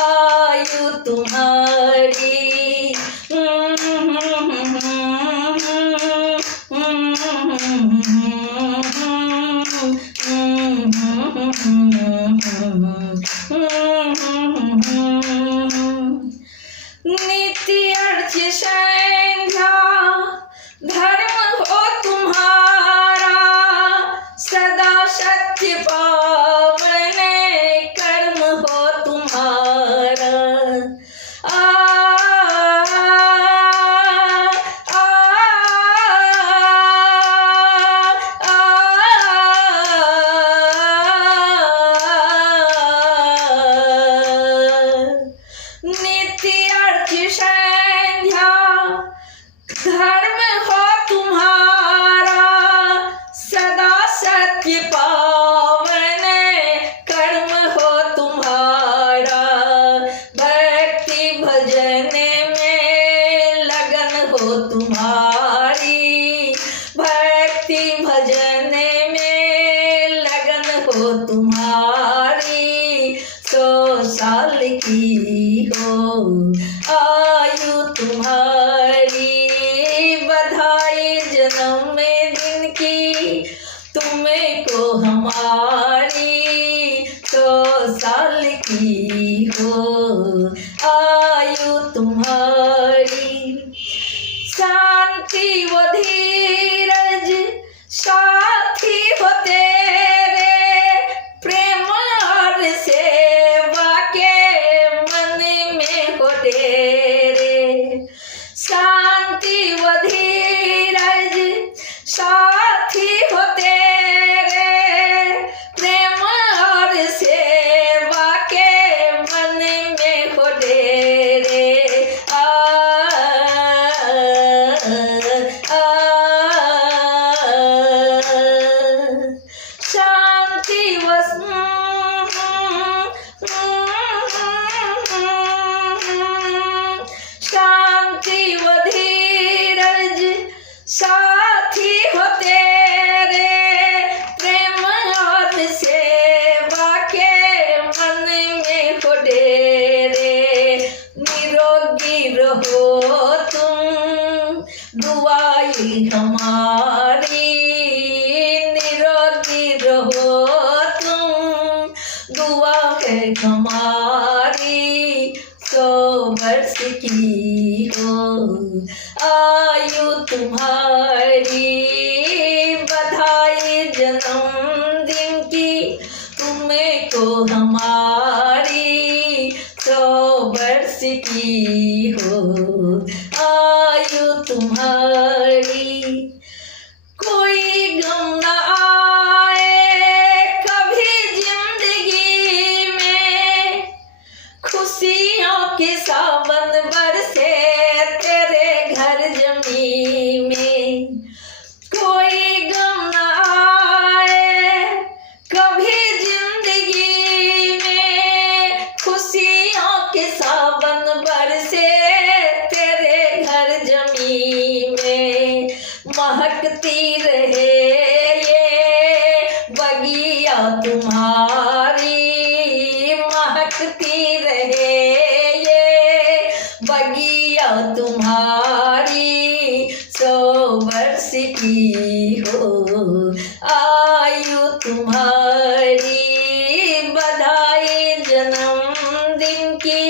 आयु तुम्हारी। नीति अर्थ संध्या धर्म हो तुम्हारा, सदा सत्य पावन कर्म हो तुम्हारा। नीति अर्थ संध्या धर्म हो तुम्हारा, सदा सत्य पावन कर्म हो तुम्हारा। भक्ति भजन में लगन हो तुम्हारी, भक्ति भजन में लगन हो तुम्हारी। 100 साल की हो आयु तुम्हारी, बधाई जन्मदिन की तुमको हमारी। 100 साल की हो आयु तुम्हारी। शांति व धीरज साथी हो तेरे, प्रेम और सेवा के मन में हो डेरे। शांति व धीरज साथी हो तेरे, प्रेम और सेवा के मन में हो डेरे। शांति व शांति व धीरज साथी हो तेरे, प्रेम और सेवा के मन में हो डेरे। निरोगी रहो तुम दुआई हमारी, निरोगी रहो तुम दुआ है हमारी। 100 वर्ष की हो आयु तुम्हारी, बधाई जन्मदिन की तुमको हमारी। 100 वर्ष की हो आयु तुम्हारी। कोई गम न आए कभी जिंदगी में, खुशियों के सावन बरसे तेरे घर जमी में। कोई गम न आए कभी जिंदगी में, खुशियों के सावन बरसे तेरे घर जमी में। महकती रहे ये बगिया तुम्हारी, महकती रहे ये बगिया तुम्हारी। 100 वर्ष की हो आयु तुम्हारी, बधाई जन्मदिन की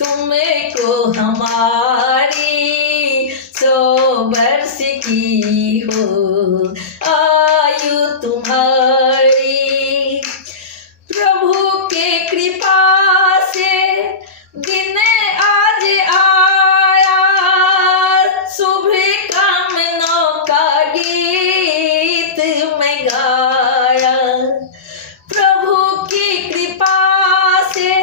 तुमको हमारी। 100 वर्ष की हो आयु तुम्हारी। प्रभु के कृपा से दिन आज आया, शुभ कामनाओं का गीत मैं गाया। प्रभु की कृपा से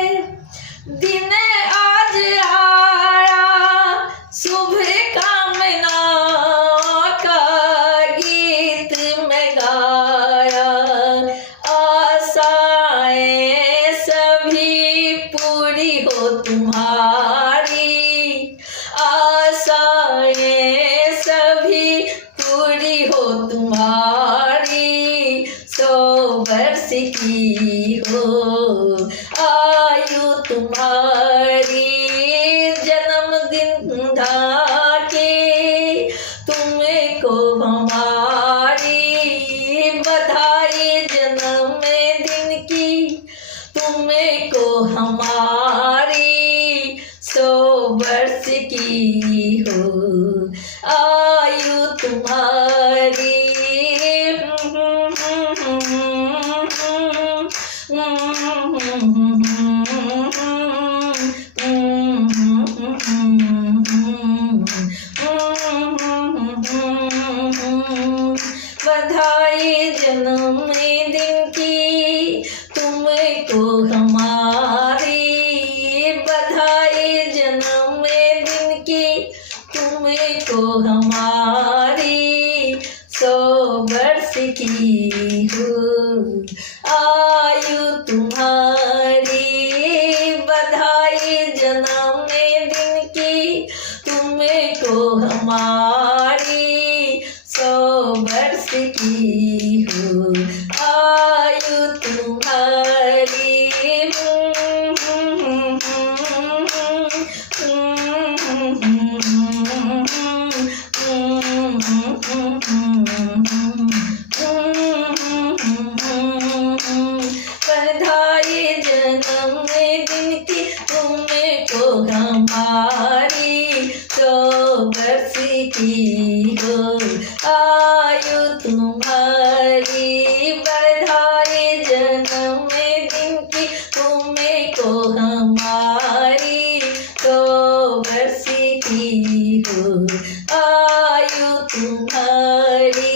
दिन आज आया, शुभ कामनाओं का गीत मैं गाया। आशाएं सभी पूरी हो तुम्हारी, आशाएं सभी पूरी हो तुम्हारी। 100 वर्ष की हो आयु तुम्हारी जन्मदिन धाके, तुमको हमारी बधाई जन्मदिन की, तुमको हमारी 100 वर्ष की हो आयु तुम्हारी। बधाई जन्मदिन की, तुमको हमारी बधाई जन्मदिन की, तुमको हमारी 100 वर्ष की हो आयु तुम्हारी। बधाई जन्मदिन की, तुमको हमारी 100 वर्ष की हो आयु तुम्हारी। बधाई जन्मदिन की, तुमको हमारी 100 वर्ष की हो आयु तुम्हारी। बधाई जन्मदिन की, तुमको हमारी 100 वर्ष की हो आयु तुम्हारी।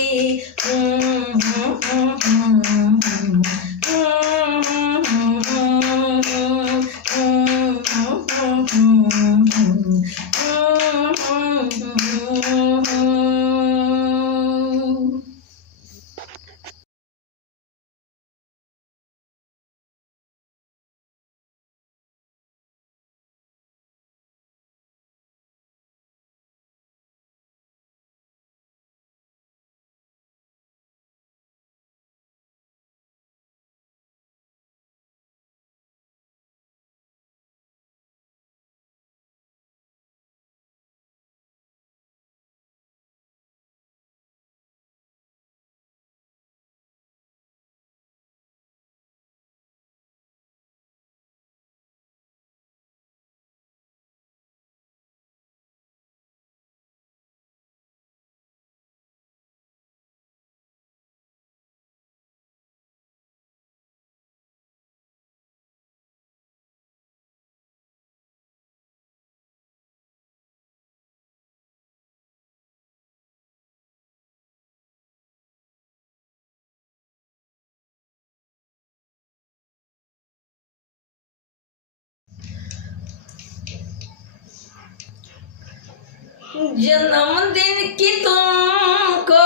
जन्मदिन की तुमको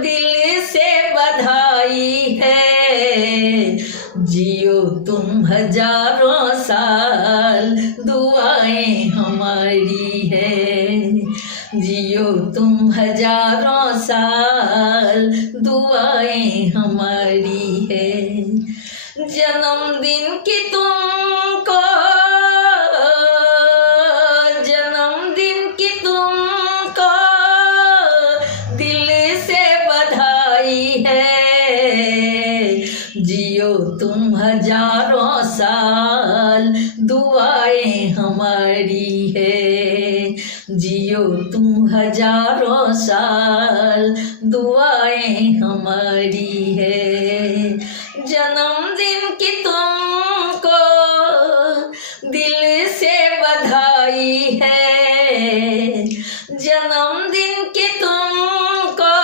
दिल से बधाई है, जियो तुम हजारों साल दुआएं हमारी है। जियो तुम हजारों साल दुआएं हमारी है। जन्मदिन की तुमको जियो तुम हजारों साल दुआएं हमारी है। जियो तुम हजारों साल दुआएं हमारी है। जन्मदिन की तुमको दिल से बधाई है। जन्मदिन की तुमको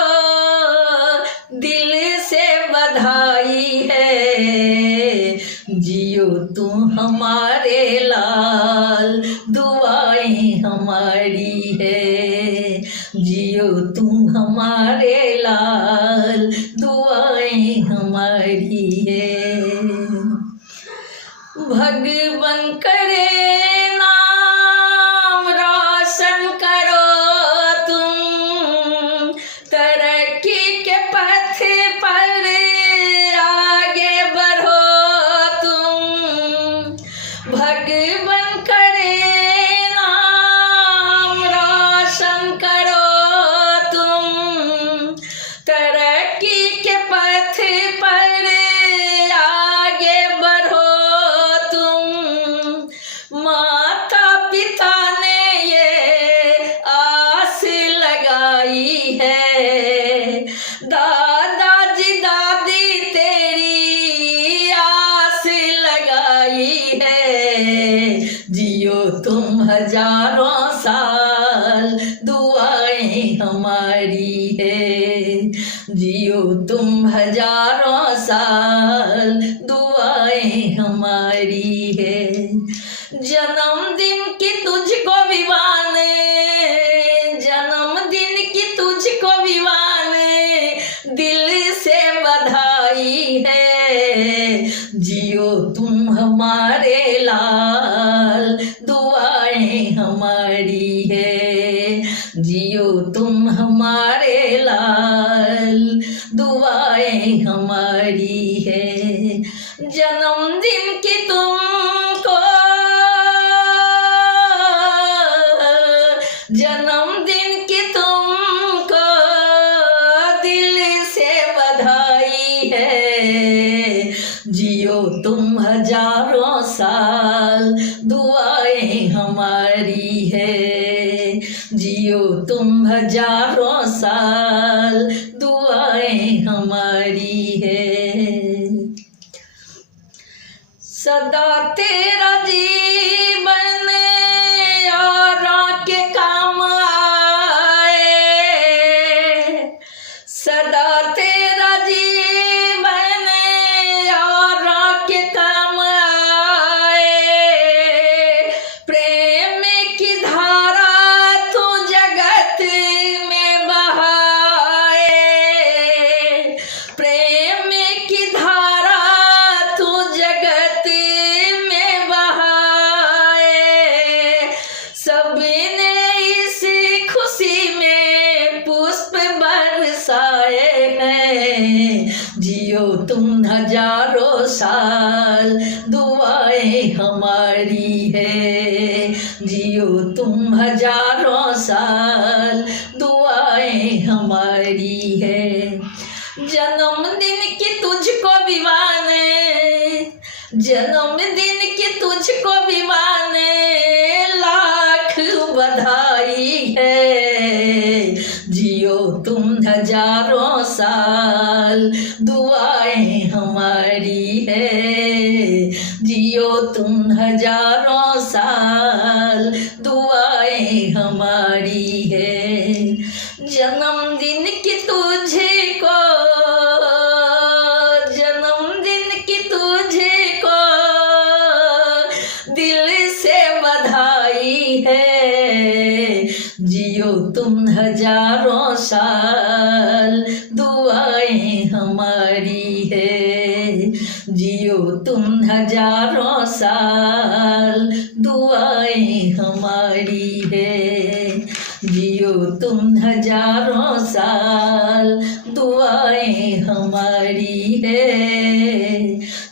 दिल से बधाई है। जियो तुम हमारे लाल दुआएं हमारी है। जियो तुम हमारे लाल दुआएं हमारी है। भगवन करे नाम रोशन करो तुम, तरक्की के पथ पर आगे बढ़ो तुम। भगवन करे नाम रोशन करो तुम, तरक्की के पथ पर आगे बढ़ो तुम। माता पिता ने ये आस लगाई है, दादाजी दादी तेरी आस लगाई है। जियो तुम हजारों साल दुआएं हमारी है, जियो तुम हजारों साल दुआएं हमारी है। जन्मदिन की तुझको विवान, जन्मदिन की तुझको विवान, दिल से बधाई है। जियो तुम हमारे लाल दुआएं हमारी है, जियो तुम हमारे लाल दुआएं हमारी है। जन्मदिन की तुमको, जन्मदिन की तुमको दिल से बधाई है। जियो तुम हजारों साल दुआएं हमारी है, जियो तुम हजारों साल दुआएं हमारी है। सदा तेरा जीवन औरों के काम आए, सदा तेरा जीवन औरों के काम आए। प्रेम की धारा तू जगत में बहाए, प्रेम की धारा तू जगत में बहाए। सबने इस खुशी में पुष्प बरसाए हैं। जियो तुम हजारों साल दुआएं हमारी है, जियो तुम हजारों साल दुआएं हमारी है। जन्मदिन की तुझको विवान, जन्मदिन की तुझको विवान, लाख बधाई है। जियो तुम हजारों साल दुआएं हमारी है, जियो तुम हजारों साल दुआएं हमारी है। जन्मदिन की तुझको, जन्मदिन की तुझको दिल से बधाई है। जियो तुम हजारों साल दुआएं हमारी है, जियो तुम हजारों साल दुआएं हमारी है, जियो तुम हजारों साल दुआएं हमारी है,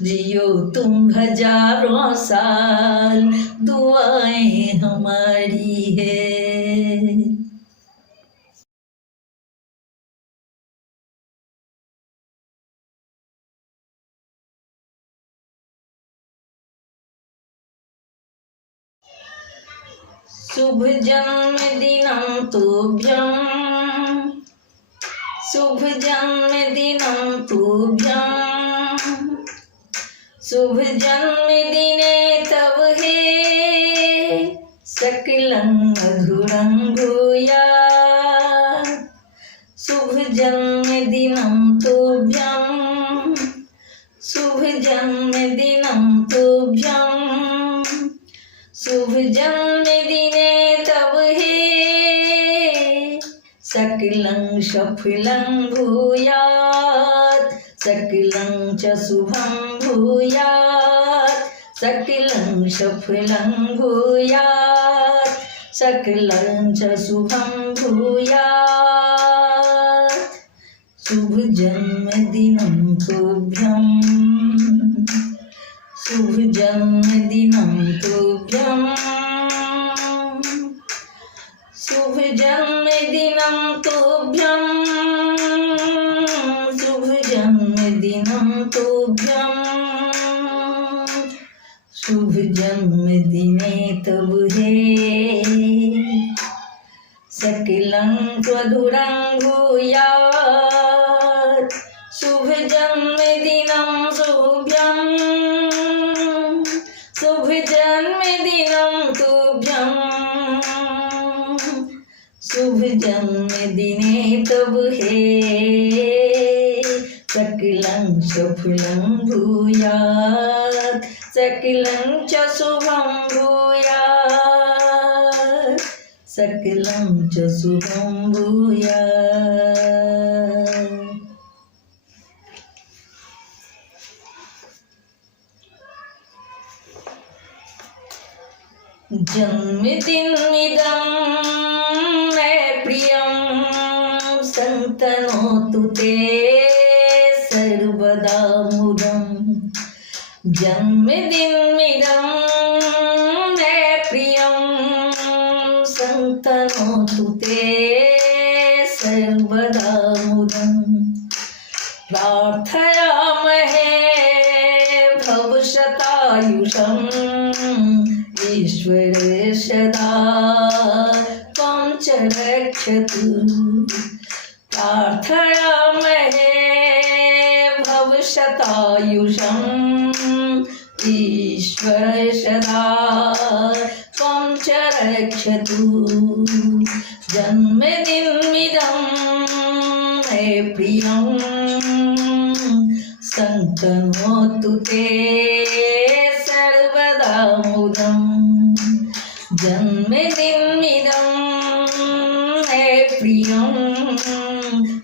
जियो तुम हजारों साल दुआएं हमारी है। शुभ जन्मदिनं तुभ्यं, शुभ जन्मदिनं तुभ्यं, शुभ जन्मदिने तव हे सकलं मधुरं भूयात्। शुभ जन्मदिनं तुभ्यं, शुभ जन्मदिनं तुभ्यं, शुभ जन्मदिने तव हे सकलं सफलं भूयात्, सकलं च शुभं भूयात्, सकलं सफलं भूयात्, सकलं च शुभं भूयात्। शुभ जन्मदिनं तुभ्यं, शुभ जन्मदिनं तुभ्यं शुभ जन्मदिनं तुभ्यं शुभ जन्मदिनं तुभ्यं शुभ जन्मदिने तव हे सकलं त्वदुरं भूयात् शुभ जन्मदिनं तुभ्यं शुभ जन्मदिनं तुभ्यं शुभ जन्मदिने तव हे सकलं सफलं भूयात् सकलं च शुभं भूयात् सकलं च शुभं भूयात्। जन्मदिनमिदं मे प्रियं सन्तनोतु ते सर्वदा मुदम् जन्मदिनमिदं मे प्रियं सन्तनोतु ते सर्वदा मुदम् प्रार्थयामहे भवशतायुषम् ईश्वर सदा त्वं च रक्षतु प्रार्थयामहे भवशतायुषम् ईश्वर सदा त्वं च रक्षतु जन्मदिनमिदं मे प्रियं सन्तनोतु ते सर्वदा मुदम् जन्मदिनमिदं मे प्रियं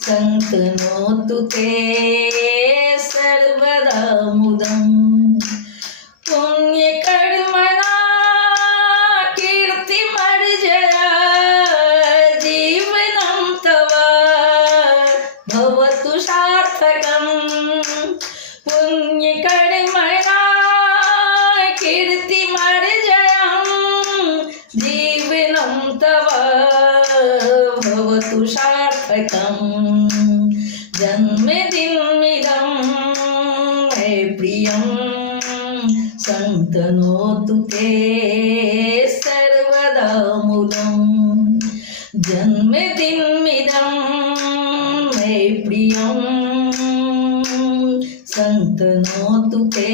सन्तनोतु ते सर्वदा मुदम् पुण्यकर्मणा कीर्तिमर्जया जीवनं तव भवतु सार्थकम् पुण्यकर्मणा कीर्तिमर्जयं जीवनं तव भवतु सार्थकम् जन्मदिनमिदं मे प्रियं सन्तनोतु ते सर्वदा मुदम् जन्मदिनमिदं मे प्रियं सन्तनोतु ते